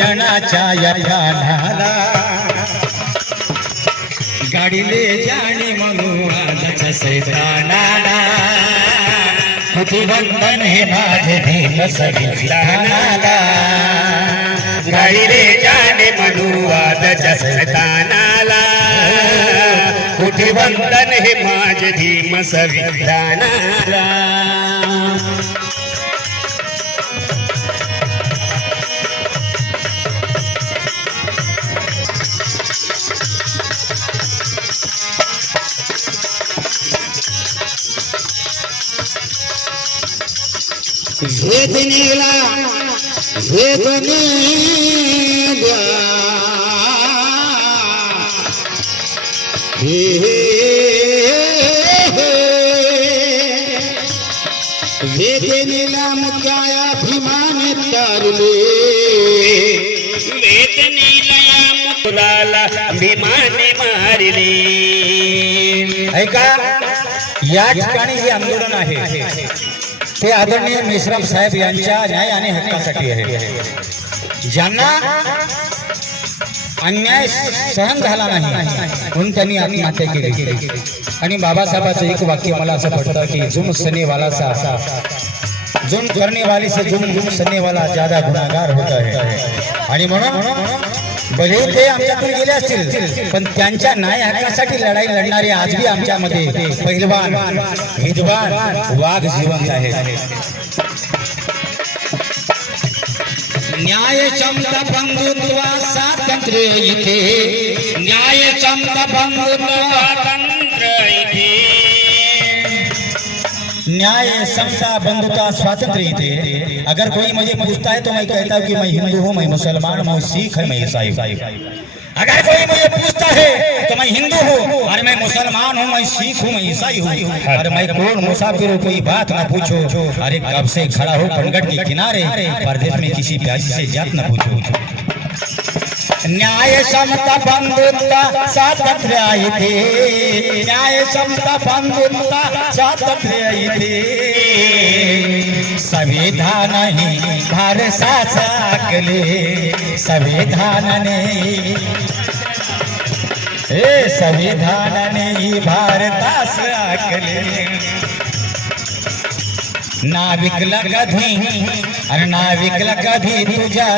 जनाच्या यथानाला गाडीले जाणे मनोराजाच्या सैतानाला कुटुंबन हे माझे भीम संविधानाला गाडीले जाणे मनोराजाच्या सैतानाला कुठे हे माझे भीम संविधानाला वेदनेला वेदनेला मुक्याया भीमाने तारले वेदनेला मुकुलाला भीमाने मारले ऐका या ठिकाणी हे आंदोलन आहे ते आदरणीय मेश्राम साहेब यांच्या न्याय आणि हक्कासाठी आहे ज्यांना अन्याय सहन झाला नाही म्हणून त्यांनी आत्महत्या केली आणि बाबासाहेबांचं एक वाक्य मला असं पडतं की जुम सने वाला सा जुम करने वाले से जुम सने वाला ज्यादा गुनाहगार होता है आणि म्हणून भले ते आमच्याकडे गेले असतील पण त्यांच्या न्याय हक्कासाठी लढाई लढणारे आजही आमच्यामध्ये पहिलवान विद्वान वाघ जिवंत आहेत न्याय क्षमता बंधुत्व स्वातंत्र्य इथे न्याय क्षमता बंधुत्व स्वातंत्र्य इथे न्याय समता बंधुता स्वातंत्र्य इथे अगर कोई मुझे पूछता है तो मैं कहता हूँ कि मैं हिंदू हूँ मैं मुसलमान मैं सिख है मैं ईसाई अगर कोई मुझे पूछता है तो मैं हिंदू हूँ और मैं मुसलमान हूँ मैं सिख हूँ मैं ईसाई हूँ और मैं कौन मुसाफिर हूँ कोई बात ना पूछो अरे कब से खड़ा हो पनघट के किनारे परदेश में किसी प्यासी से जात न पूछो न्याय समता बंधुता स्वातंत्र्य इथे न्याय समता बंधुता स्वातंत्र्य इथे संविधान ही भारताचा आकले संविधानाने संविधानाने ही भारतास आकले ना विकला कधी अरे ना विकला कधी तुझ्या